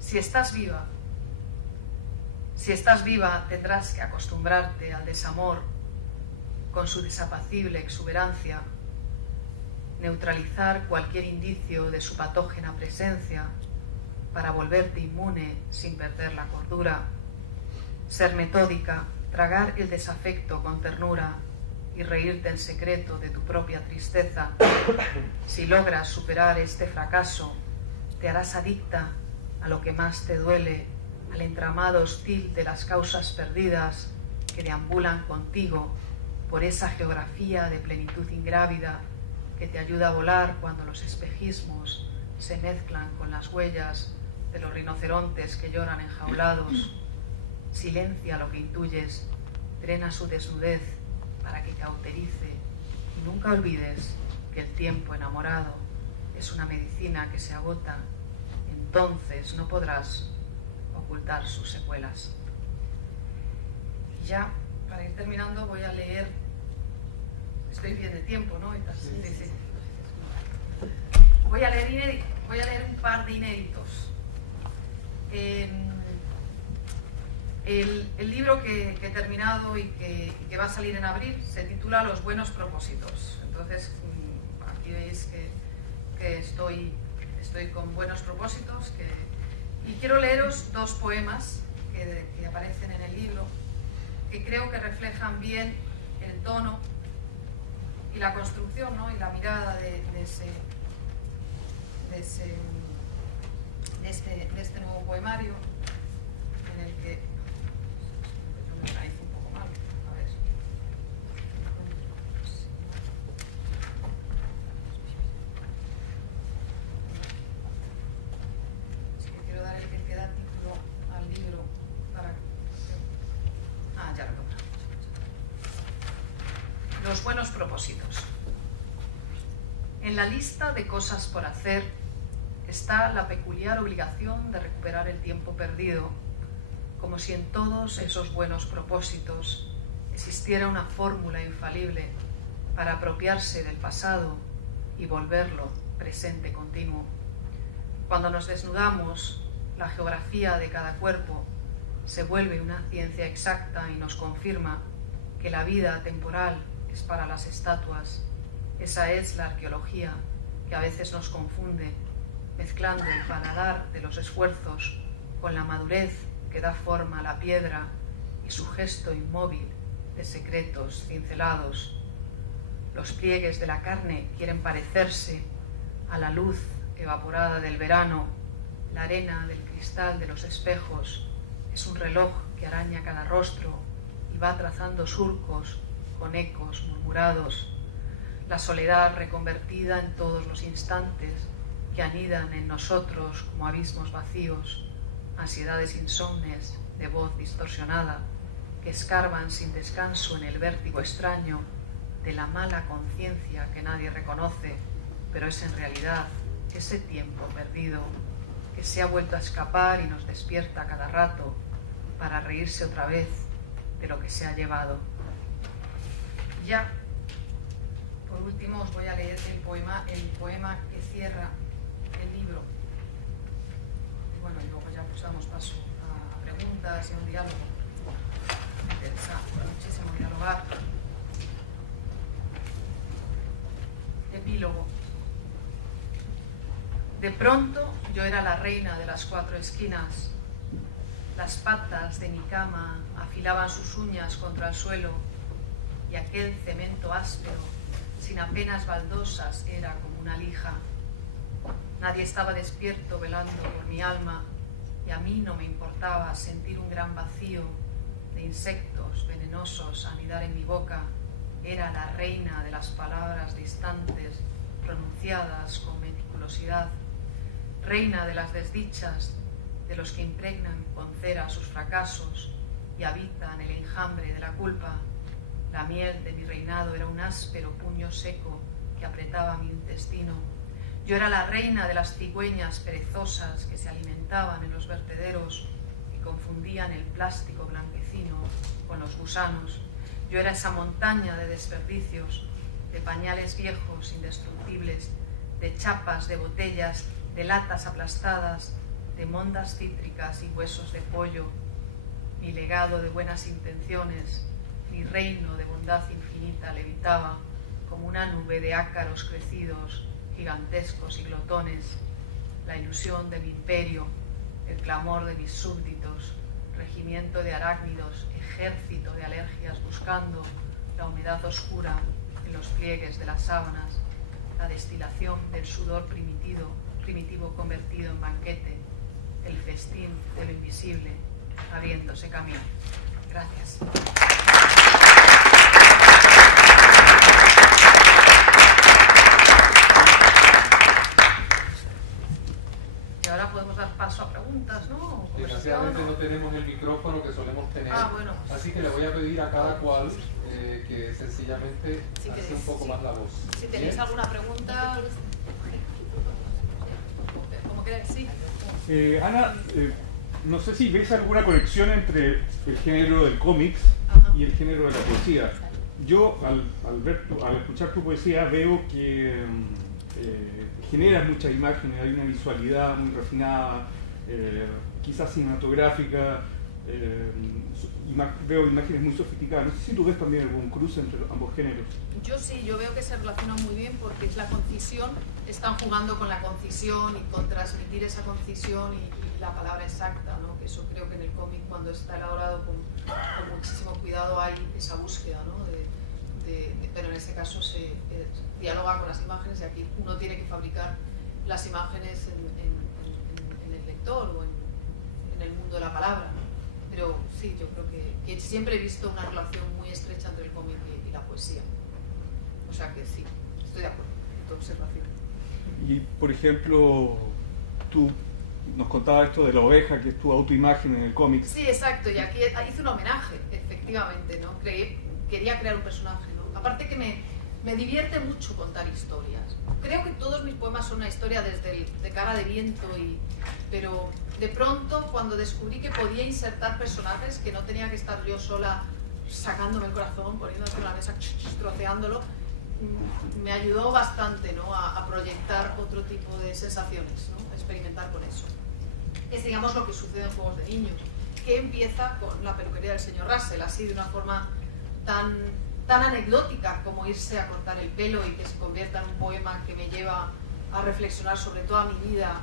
Si estás viva, tendrás que acostumbrarte al desamor con su desapacible exuberancia, neutralizar cualquier indicio de su patógena presencia para volverte inmune sin perder la cordura, ser metódica, tragar el desafecto con ternura y reírte en secreto de tu propia tristeza. Si logras superar este fracaso, te harás adicta a lo que más te duele, al entramado hostil de las causas perdidas que deambulan contigo por esa geografía de plenitud ingrávida que te ayuda a volar cuando los espejismos se mezclan con las huellas de los rinocerontes que lloran enjaulados. Silencia lo que intuyes, drena su desnudez para que cauterice, y nunca olvides que el tiempo enamorado es una medicina que se agota. Entonces no podrás ocultar sus secuelas. Y ya, para ir terminando, voy a leer. Estoy bien de tiempo, ¿no? Sí. Voy a leer un par de inéditos. El libro que he terminado y que va a salir en abril se titula Los buenos propósitos. Entonces, aquí veis que estoy con buenos propósitos. Y quiero leeros dos poemas que aparecen en el libro, que creo que reflejan bien el tono y la construcción, ¿no? Y la mirada de este nuevo poemario, en el que yo me organizo un poco mal. A ver. Es que quiero dar el que da título al libro para... ya lo tengo. Los buenos propósitos. En la lista de cosas por hacer está la peculiar obligación de recuperar el tiempo perdido, como si en todos esos buenos propósitos existiera una fórmula infalible para apropiarse del pasado y volverlo presente continuo. Cuando nos desnudamos, la geografía de cada cuerpo se vuelve una ciencia exacta y nos confirma que la vida temporal es para las estatuas. Esa es la arqueología que a veces nos confunde, mezclando el paladar de los esfuerzos con la madurez que da forma a la piedra y su gesto inmóvil de secretos cincelados. Los pliegues de la carne quieren parecerse a la luz evaporada del verano. La arena del cristal de los espejos es un reloj que araña cada rostro y va trazando surcos con ecos murmurados. La soledad reconvertida en todos los instantes que anidan en nosotros como abismos vacíos, ansiedades insomnes de voz distorsionada que escarban sin descanso en el vértigo extraño de la mala conciencia que nadie reconoce, pero es en realidad ese tiempo perdido que se ha vuelto a escapar y nos despierta cada rato para reírse otra vez de lo que se ha llevado. Ya, por último, os voy a leer el poema que cierra el libro. Y bueno, y luego ya pues damos paso a preguntas y a un diálogo. Me interesa muchísimo dialogar. Epílogo. De pronto yo era la reina de las cuatro esquinas. Las patas de mi cama afilaban sus uñas contra el suelo y aquel cemento áspero, sin apenas baldosas, era como una lija. Nadie estaba despierto velando por mi alma y a mí no me importaba sentir un gran vacío de insectos venenosos anidar en mi boca. Era la reina de las palabras distantes pronunciadas con meticulosidad, reina de las desdichas de los que impregnan con cera sus fracasos y habitan el enjambre de la culpa. La miel de mi reinado era un áspero puño seco que apretaba mi intestino. Yo era la reina de las cigüeñas perezosas que se alimentaban en los vertederos y confundían el plástico blanquecino con los gusanos. Yo era esa montaña de desperdicios, de pañales viejos indestructibles, de chapas, de botellas, de latas aplastadas, de mondas cítricas y huesos de pollo. Mi legado de buenas intenciones, mi reino de bondad infinita levitaba como una nube de ácaros crecidos, gigantescos y glotones. La ilusión de mi imperio, el clamor de mis súbditos, regimiento de arácnidos, ejército de alergias buscando la humedad oscura en los pliegues de las sábanas, la destilación del sudor primitivo primitivo convertido en banquete, el festín de lo invisible, abriéndose camino. Gracias. Y ahora podemos dar paso a preguntas, ¿no? Desgraciadamente no tenemos el micrófono que solemos tener, bueno. así que le voy a pedir a cada cual que sencillamente Si alce queréis, un poco más la voz. Si tenéis ¿Bien? alguna pregunta, como queráis, sí. Ana, no sé si ves alguna conexión entre el género del cómics y el género de la poesía. Yo, al escuchar tu poesía, veo que generas muchas imágenes, hay una visualidad muy refinada, quizás cinematográfica, veo imágenes muy sofisticadas. No sé si tú ves también algún cruce entre ambos géneros. Yo sí, yo veo que se relacionan muy bien porque es la concisión, están jugando con la concisión y con transmitir esa concisión y la palabra exacta, ¿no? Que eso creo que en el cómic, cuando está elaborado con muchísimo cuidado, hay esa búsqueda, ¿no? Pero en este caso se dialoga con las imágenes y aquí uno tiene que fabricar las imágenes en el lector o en el mundo de la palabra, ¿no? Pero sí, yo creo que siempre he visto una relación muy estrecha entre el cómic y la poesía. O sea que sí, estoy de acuerdo con tu observación. Y, por ejemplo, tú nos contabas esto de la oveja, que es tu autoimagen en el cómic. Sí, exacto, y aquí hice un homenaje, efectivamente, ¿no? Quería crear un personaje, ¿no? Aparte que me divierte mucho contar historias. Creo que todos mis poemas son una historia desde de Cara de Viento, pero de pronto cuando descubrí que podía insertar personajes, que no tenía que estar yo sola sacándome el corazón, poniéndose en la mesa, troceándolo, me ayudó bastante, ¿no? a proyectar otro tipo de sensaciones, ¿no? A experimentar con eso. Es, digamos, lo que sucede en Juegos de Niños, que empieza con la peluquería del señor Russell, así de una forma tan anecdótica como irse a cortar el pelo y que se convierta en un poema que me lleva a reflexionar sobre toda mi vida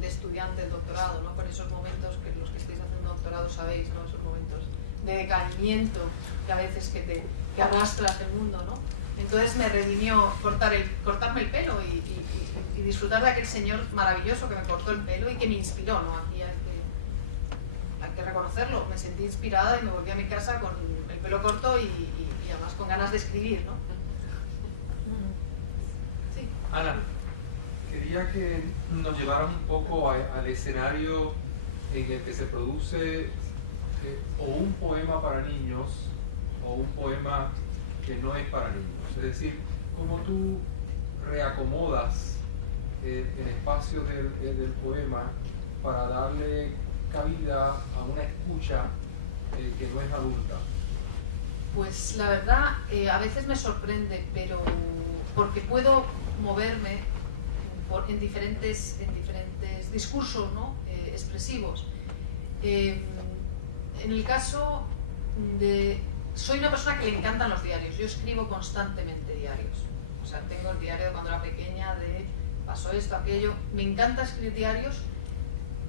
de estudiante del doctorado, ¿no? Con esos momentos que los que estáis haciendo doctorado sabéis, ¿no? Esos momentos de decaimiento que a veces que arrastras el mundo, ¿no? Entonces me redimió cortarme el pelo y disfrutar de aquel señor maravilloso que me cortó el pelo y que me inspiró, ¿no? Aquí hay que reconocerlo, me sentí inspirada y me volví a mi casa con el pelo corto y además con ganas de escribir, ¿no? Sí. Ana, quería que nos llevaran un poco al escenario en el que se produce o un poema para niños o un poema que no es para niños. Es decir, cómo tú reacomodas el espacio del poema para darle cabida a una escucha que no es adulta. Pues la verdad, a veces me sorprende, pero porque puedo moverme en diferentes discursos, ¿no? Expresivos. En el caso de... Soy una persona que le encantan los diarios, yo escribo constantemente diarios. O sea, tengo el diario de cuando era pequeña, de pasó esto, aquello. Me encanta escribir diarios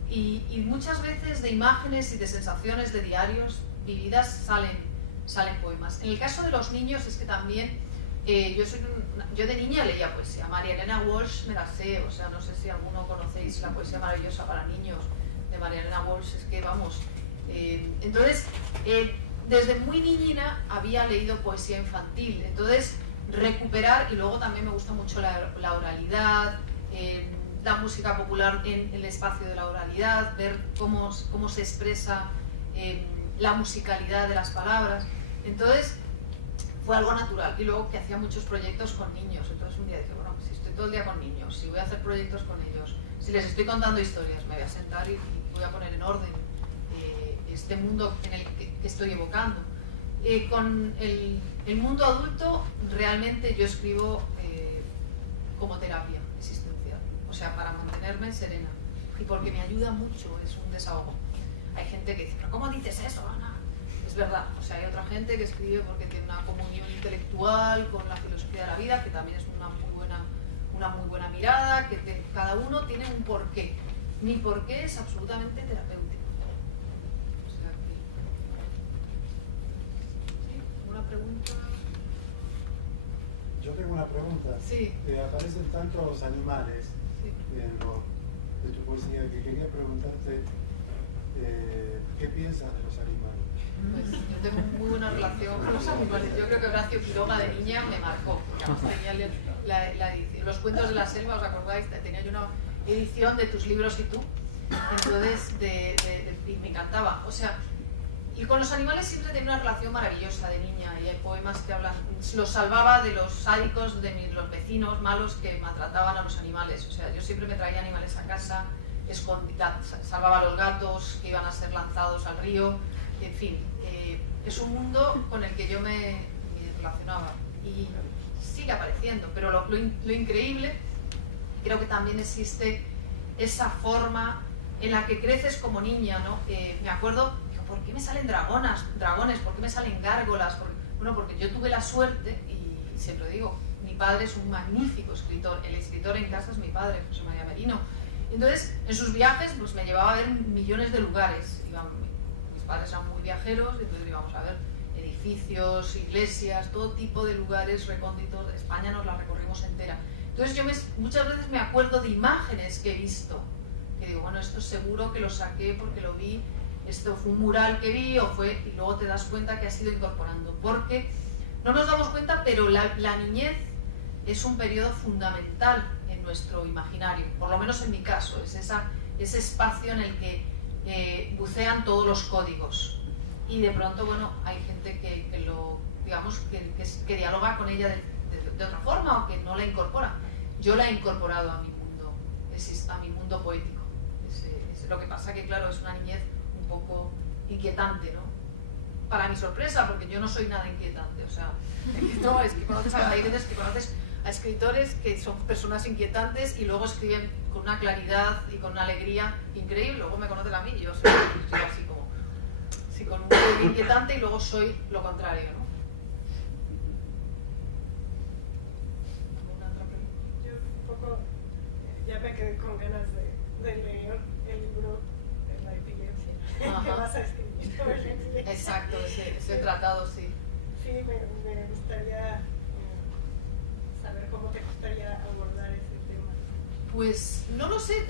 y muchas veces de imágenes y de sensaciones de diarios vividas salen poemas. En el caso de los niños es que también yo de niña leía poesía. María Elena Walsh me la sé, o sea, no sé si alguno conocéis la poesía maravillosa para niños de María Elena Walsh, es que vamos. Entonces, desde muy niñina había leído poesía infantil, entonces recuperar, y luego también me gusta mucho la oralidad, la música popular en el espacio de la oralidad, ver cómo se expresa la musicalidad de las palabras. Entonces fue algo natural, y luego que hacía muchos proyectos con niños. Entonces un día dije, bueno, si estoy todo el día con niños, si voy a hacer proyectos con ellos, si les estoy contando historias, me voy a sentar y voy a poner en orden este mundo en el que estoy evocando. Con el mundo adulto realmente yo escribo como terapia existencial, o sea, para mantenerme serena y porque me ayuda mucho, es un desahogo. Hay gente que dice, ¿pero cómo dices eso, Ana? Es verdad, o sea, hay otra gente que escribe porque tiene una comunión intelectual con la filosofía de la vida, que también es una muy buena mirada, que cada uno tiene un porqué. Mi porqué es absolutamente terapéutico. O sea que... ¿Sí? ¿Alguna pregunta? Yo tengo una pregunta. Sí. Aparecen tantos animales Sí. en los de tu poesía, que quería preguntarte ¿qué piensas de los animales? Pues yo tengo muy buena relación con los animales. Yo creo que Horacio Quiroga de niña me marcó. Tenía los cuentos de la selva, ¿os acordáis? Tenía yo una edición de Tus libros y tú. Entonces, y me encantaba. O sea, y con los animales siempre tenía una relación maravillosa de niña. Y hay poemas que hablan. Los salvaba de los sádicos, de los vecinos malos que maltrataban a los animales. O sea, yo siempre me traía animales a casa, salvaba a los gatos que iban a ser lanzados al río. En fin, es un mundo con el que yo me relacionaba y sigue apareciendo, pero lo increíble, creo que también existe esa forma en la que creces como niña, ¿no? Me acuerdo, digo, ¿por qué me salen dragones? ¿Por qué me salen gárgolas? Porque yo tuve la suerte, y siempre digo, mi padre es un magnífico escritor, el escritor en casa es mi padre, José María Merino. Entonces, en sus viajes pues me llevaba a ver millones de lugares. Mis padres eran muy viajeros, entonces íbamos a ver edificios, iglesias, todo tipo de lugares recónditos. España nos la recorrimos entera. Entonces yo muchas veces me acuerdo de imágenes que he visto, que digo, bueno, esto seguro que lo saqué porque lo vi, esto fue un mural que vi, y luego te das cuenta que has ido incorporando. Porque no nos damos cuenta, pero la niñez es un periodo fundamental en nuestro imaginario, por lo menos en mi caso, es ese espacio en el que bucean todos los códigos, y de pronto, bueno, hay gente que dialoga con ella de otra forma, o que no la incorpora. Yo la he incorporado a mi mundo poético. Lo que pasa que, claro, es una niñez un poco inquietante, ¿no? Para mi sorpresa, porque yo no soy nada inquietante, o sea, no, es que hay veces que conoces a escritores que son personas inquietantes y luego escriben con una claridad y con una alegría increíble. Luego me conocen a mí y yo soy así como, sí, con un poco inquietante, y luego soy lo contrario, ¿no? ¿Alguna otra pregunta? Yo un poco ya me quedé con ganas de leer el libro de la epilepsia que vas a escribir sobre la epilepsia. Exacto, ese tratado, sí. Sí, me gustaría saber cómo te gustaría abordar ese tema. Pues no lo sé,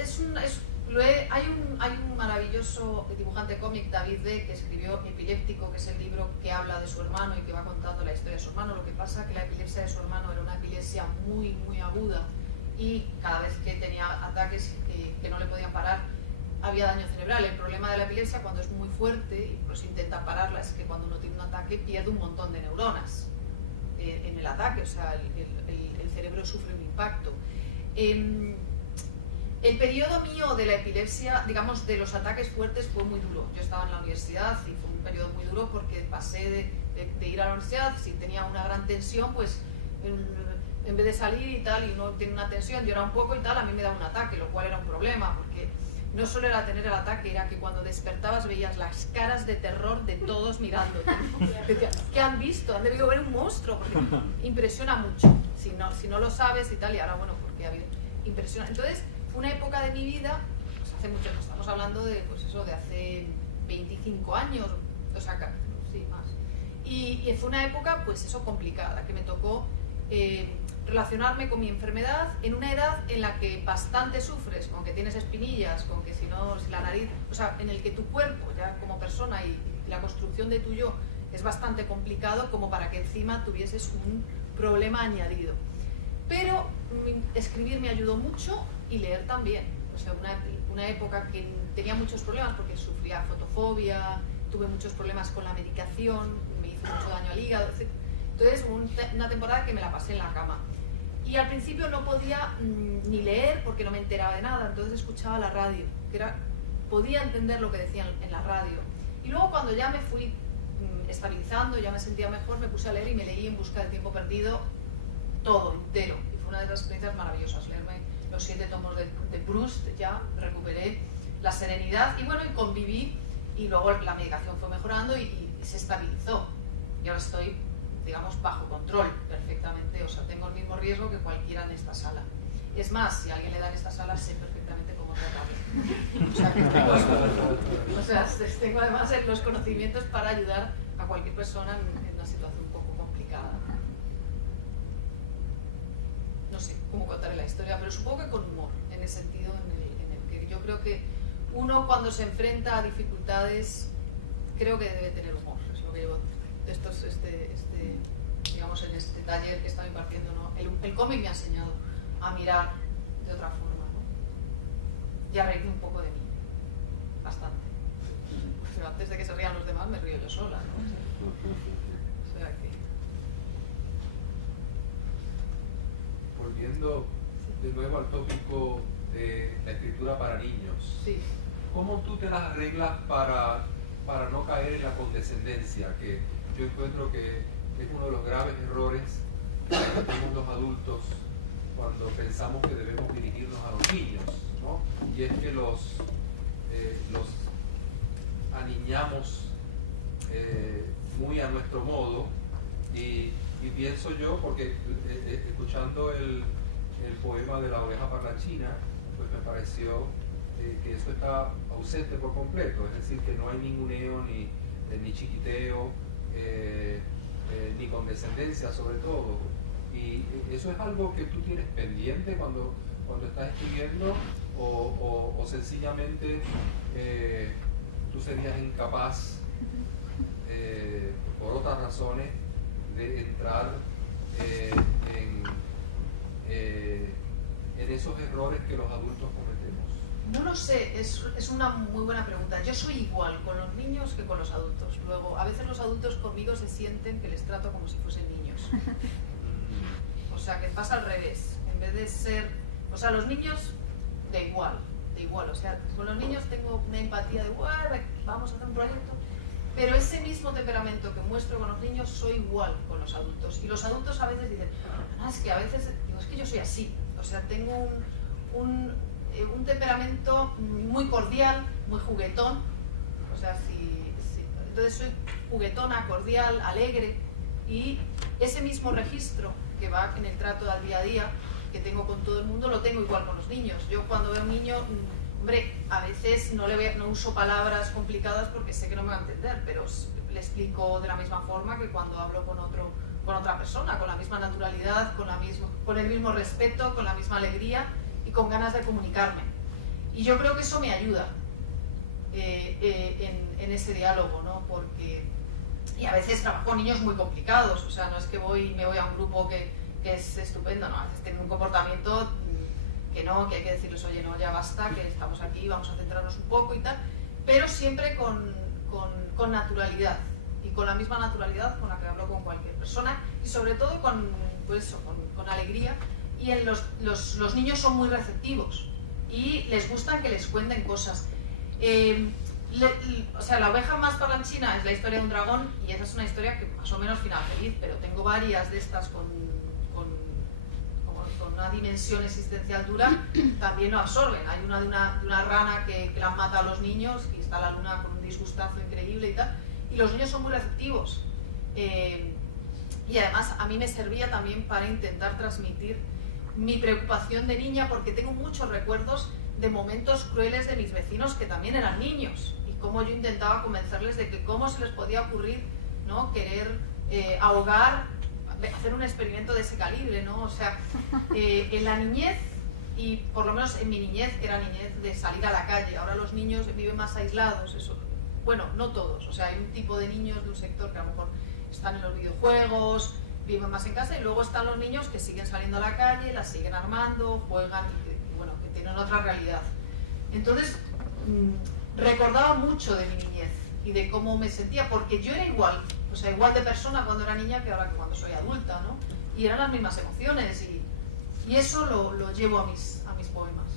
hay un maravilloso dibujante cómic, David D., que escribió Epiléptico, que es el libro que habla de su hermano y que va contando la historia de su hermano. Lo que pasa es que la epilepsia de su hermano era una epilepsia muy, muy aguda, y cada vez que tenía ataques que no le podían parar, había daño cerebral. El problema de la epilepsia, cuando es muy fuerte y pues intenta pararla, es que cuando uno tiene un ataque pierde un montón de neuronas en el ataque, o sea, el cerebro sufre un impacto. El periodo mío de la epilepsia, digamos, de los ataques fuertes, fue muy duro. Yo estaba en la universidad y fue un periodo muy duro, porque pasé de ir a la universidad, si tenía una gran tensión, pues en vez de salir y tal, y uno tiene una tensión, llora un poco y tal, a mí me daba un ataque, lo cual era un problema, porque no solo era tener el ataque, era que cuando despertabas veías las caras de terror de todos mirándote. ¿Qué han visto? Han debido ver un monstruo, porque impresiona mucho. Si no lo sabes y tal, y ahora, bueno, porque impresiona. Entonces, fue una época de mi vida, pues hace mucho, estamos hablando de, pues eso, de hace 25 años, o sea, sí, más. Y fue una época, pues eso, complicada, que me tocó relacionarme con mi enfermedad en una edad en la que bastante sufres, con que tienes espinillas, con que si la nariz, o sea, en el que tu cuerpo ya como persona y la construcción de tu yo es bastante complicado, como para que encima tuvieses un problema añadido. Pero escribir me ayudó mucho, y leer también. O sea, una época que tenía muchos problemas porque sufría fotofobia, tuve muchos problemas con la medicación, me hizo mucho daño al hígado, etc. Entonces, una temporada que me la pasé en la cama. Y al principio no podía ni leer porque no me enteraba de nada, entonces escuchaba la radio, podía entender lo que decían en la radio. Y luego, cuando ya me fui estabilizando, ya me sentía mejor, me puse a leer y me leí En busca del tiempo perdido todo, entero. Y fue una de las experiencias maravillosas, leerme los 7 tomos de Proust. Ya recuperé la serenidad y bueno, y conviví, y luego la medicación fue mejorando y se estabilizó. Y ahora estoy, digamos, bajo control perfectamente, o sea, tengo el mismo riesgo que cualquiera en esta sala. Es más, si a alguien le da en esta sala, sé perfectamente cómo tratarlo. O sea, tengo además los conocimientos para ayudar a cualquier persona en una situación un poco complicada. No sé cómo contaré la historia, pero supongo que con humor, en el sentido en el que yo creo que uno cuando se enfrenta a dificultades, creo que debe tener humor. Es lo que llevo digamos, en este taller que estaba impartiendo, ¿no? El cómic me ha enseñado a mirar de otra forma, ¿no? Y a reírme un poco de mí, bastante. Pero antes de que se rían los demás, me río yo sola, ¿no? O sea que... Volviendo de nuevo al tópico de la escritura para niños, Sí. ¿cómo tú te las arreglas para no caer en la condescendencia? Que yo encuentro que es uno de los graves errores que cometemos los adultos cuando pensamos que debemos dirigirnos a los niños, ¿no? Y es que los aniñamos muy a nuestro modo, y pienso yo, porque escuchando el poema de la oveja parlanchina, pues me pareció que eso está ausente por completo, es decir, que no hay ninguneo ni chiquiteo, ni condescendencia sobre todo. Y eso es algo que tú tienes pendiente cuando estás escribiendo, o sencillamente tú serías incapaz por otras razones de entrar en esos errores que los adultos cometemos. No lo sé, es una muy buena pregunta. Yo soy igual con los niños que con los adultos. Luego, a veces los adultos conmigo se sienten que les trato como si fuesen niños. O sea, que pasa al revés. En vez de ser... O sea, los niños, de igual. O sea, con los niños tengo una empatía de, vamos a hacer un proyecto. Pero ese mismo temperamento que muestro con los niños, soy igual con los adultos. Y los adultos a veces dicen, es que a veces, digo, es que yo soy así. O sea, tengo un temperamento muy cordial, muy juguetón. O sea, entonces soy juguetona, cordial, alegre. Y ese mismo registro que va en el trato al día a día, que tengo con todo el mundo, lo tengo igual con los niños. Yo cuando veo a un niño, hombre, a veces no uso palabras complicadas porque sé que no me va a entender, pero le explico de la misma forma que cuando hablo con otra persona, con la misma naturalidad, con el mismo respeto, con la misma alegría y con ganas de comunicarme. Y yo creo que eso me ayuda en ese diálogo, ¿no? Y a veces trabajo con niños muy complicados, o sea, no es que me voy a un grupo que es estupendo, ¿no? A veces tienen un comportamiento que hay que decirles, oye, no, ya basta, que estamos aquí, vamos a centrarnos un poco y tal, pero siempre con naturalidad, y con la misma naturalidad con la que hablo con cualquier persona, y sobre todo con alegría. Y los niños son muy receptivos y les gustan que les cuenten cosas. O sea, la oveja más parlanchina es la historia de un dragón, y esa es una historia que más o menos final feliz, pero tengo varias de estas con una dimensión existencial dura, también lo absorben. Hay una de una rana que la mata a los niños, y está la luna con un disgustazo increíble y tal, y los niños son muy receptivos. Y además a mí me servía también para intentar transmitir mi preocupación de niña, porque tengo muchos recuerdos de momentos crueles de mis vecinos que también eran niños, y cómo yo intentaba convencerles de que cómo se les podía ocurrir, ¿no?, querer ahogar, hacer un experimento de ese calibre, ¿no? O sea, en la niñez, y por lo menos en mi niñez, que era niñez de salir a la calle, ahora los niños viven más aislados, eso, bueno, no todos, o sea, hay un tipo de niños de un sector que a lo mejor están en los videojuegos, viven más en casa, y luego están los niños que siguen saliendo a la calle, las siguen armando, juegan, y que tienen otra realidad. Entonces, recordaba mucho de mi niñez y de cómo me sentía, porque yo era igual, o sea, igual de persona cuando era niña que ahora que cuando soy adulta, ¿no? Y eran las mismas emociones, y eso lo llevo a mis poemas.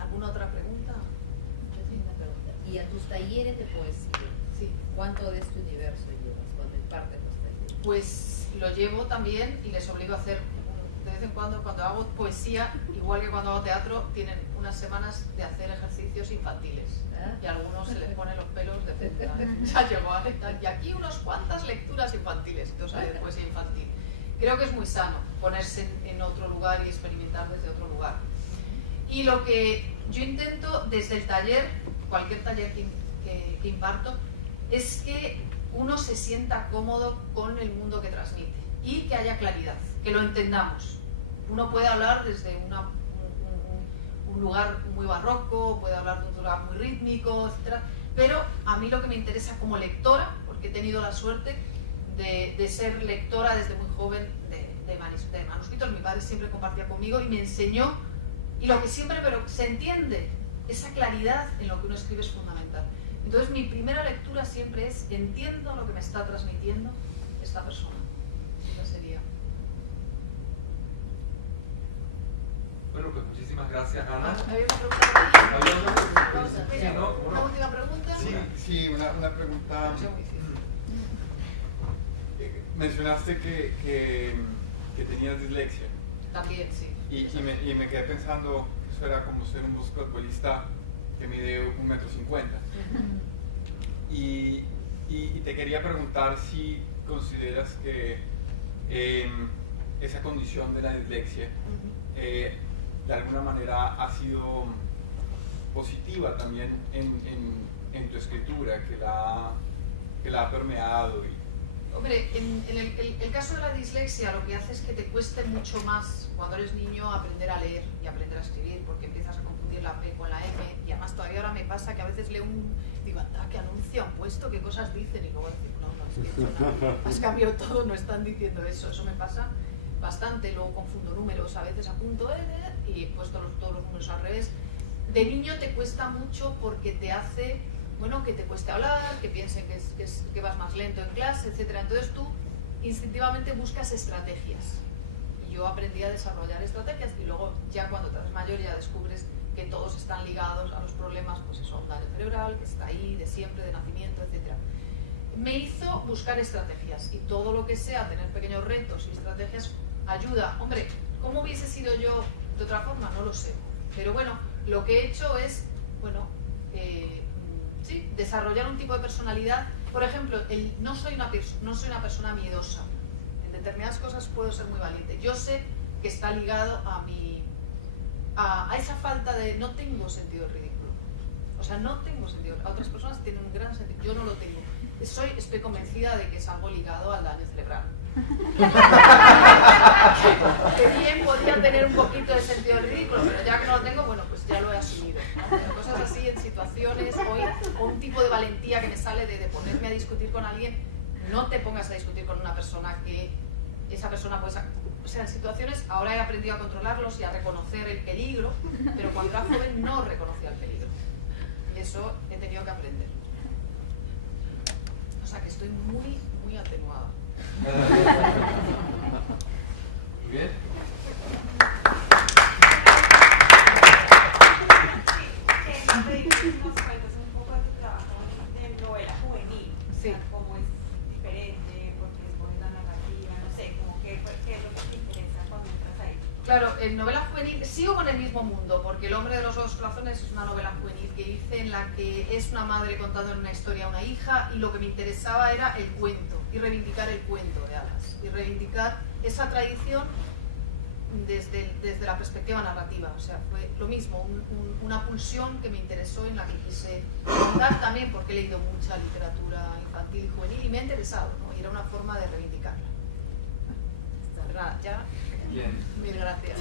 ¿Alguna otra pregunta? Yo tengo una pregunta. ¿Y a tus talleres de poesía? Sí. ¿Cuánto de este universo llevas cuando impartes los talleres? Pues lo llevo también, y les obligo a hacer de vez en cuando hago poesía, igual que cuando hago teatro, tienen unas semanas de hacer ejercicios infantiles, y a algunos se les ponen los pelos de punta. Ya llegó a y aquí unas cuantas lecturas infantiles, de poesía infantil. Creo que es muy sano ponerse en otro lugar y experimentar desde otro lugar. Y lo que yo intento desde el taller, cualquier taller que imparto, es que uno se sienta cómodo con el mundo que transmite y que haya claridad, que lo entendamos. Uno puede hablar desde un lugar muy barroco, puede hablar de un lugar muy rítmico, etc. Pero a mí lo que me interesa como lectora, porque he tenido la suerte de ser lectora desde muy joven de manuscritos, mi padre siempre compartía conmigo y me enseñó, y lo que siempre, pero se entiende, esa claridad en lo que uno escribe es fundamental. Entonces mi primera lectura siempre es, entiendo lo que me está transmitiendo esta persona. Esa sería. Bueno, pues muchísimas gracias, Ana. ¿Había una pregunta por ahí? ¿Había una pregunta? Sí, Sí, ¿no? ¿Una última pregunta? Sí, una pregunta. Mencionaste que tenías dislexia. También, sí. Y me quedé pensando que eso era como ser un basquetbolista que mide 1,50 m. Y te quería preguntar si consideras que esa condición de la dislexia de alguna manera ha sido positiva también en tu escritura, que la ha permeado. Hombre, en el caso de la dislexia lo que hace es que te cueste mucho más cuando eres niño aprender a leer y aprender a escribir, porque empiezas a confundir la P con la M, y además todavía ahora me pasa que a veces leo digo, anda, ¿qué anuncio han puesto? ¿Qué cosas dicen? Y luego digo, no, es que eso no, has cambiado todo, no están diciendo eso me pasa bastante. Luego confundo números, a veces apunto y he puesto todos los números al revés. De niño te cuesta mucho porque te hace, bueno, que te cueste hablar, que piensen que vas más lento en clase, etc. Entonces tú instintivamente buscas estrategias. Y yo aprendí a desarrollar estrategias, y luego ya cuando te haces mayor ya descubres que todos están ligados a los problemas, pues eso, un daño cerebral, que está ahí de siempre, de nacimiento, etc. Me hizo buscar estrategias, y todo lo que sea tener pequeños retos y estrategias ayuda. Hombre, ¿cómo hubiese sido yo de otra forma? No lo sé. Pero bueno, lo que he hecho es, bueno, sí, desarrollar un tipo de personalidad. Por ejemplo, no soy una persona miedosa. En determinadas cosas puedo ser muy valiente. Yo sé que está ligado a esa falta de... No tengo sentido del ridículo. O sea, no tengo sentido. A otras personas tienen un gran sentido. Yo no lo tengo. Estoy convencida de que es algo ligado al daño cerebral. Que bien podía tener un poquito de sentido del ridículo, pero ya que no lo tengo, bueno, pues ya lo he asumido, ¿no? Pero cosas así en situaciones, o un tipo de valentía que me sale de ponerme a discutir con alguien. No te pongas a discutir con una persona que esa persona puede... O sea, en situaciones ahora he aprendido a controlarlos y a reconocer el peligro, pero cuando era joven no reconocía el peligro. Y eso he tenido que aprender. O sea que estoy muy, muy atenuada. Muy bien. Nos cuentas un poco de tu trabajo de novela juvenil. Sí. Cómo es diferente, por qué escoges la narrativa, no sé, como qué es lo que te interesa cuando entras ahí. Claro, en novela juvenil sigo con el mismo mundo, porque El hombre de los dos corazones es una novela juvenil que hice en la que es una madre contando una historia a una hija, y lo que me interesaba era el cuento, y reivindicar el cuento de hadas, y reivindicar esa tradición desde la perspectiva narrativa. O sea, fue lo mismo, una pulsión que me interesó, en la que quise contar también, porque he leído mucha literatura infantil y juvenil y me ha interesado, ¿no? Y era una forma de reivindicarla. Verdad, ya. Bien. Mil gracias.